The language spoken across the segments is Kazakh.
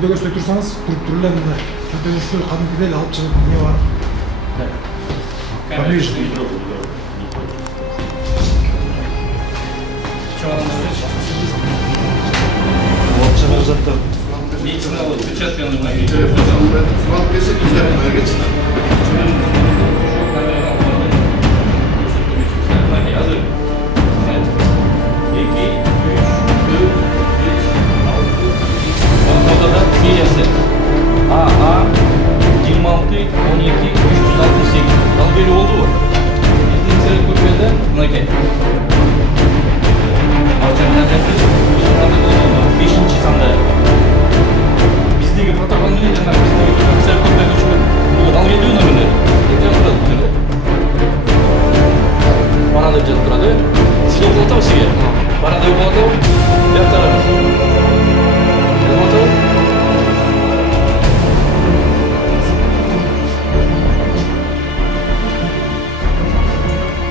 көздөй турсаңыз туруп эле мына көздөйгөчтөр кадимкидей эле алып чыгып эмне бар. Медициналық печатканы Фронт берсе түзәп кетсін. Hazır. 2, 3, 4, 5, 6, 7. Ortada seriyası. AA 26, 12, 368. Dalgeli oldu mu? Bizim sıra kopyada nakit. Marçamdan yapıyoruz. Bu sırada 5. sanda. Bizdeki protokolün ne demek? Bizdeki sıra kopyada şu. Bu dalgeli önemli. Tekrar burada. Bana da canım burada. Siz okul tavsiye. Bana da okul. Yaptılar. Okul.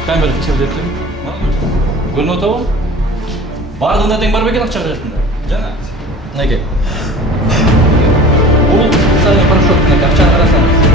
Камера фиксирует. Көрініп отау? Бардығында тең бар бекен ақша қажетінде? Жана? Неге? Бұл специальный порошок, ақшаны қарасаңыз.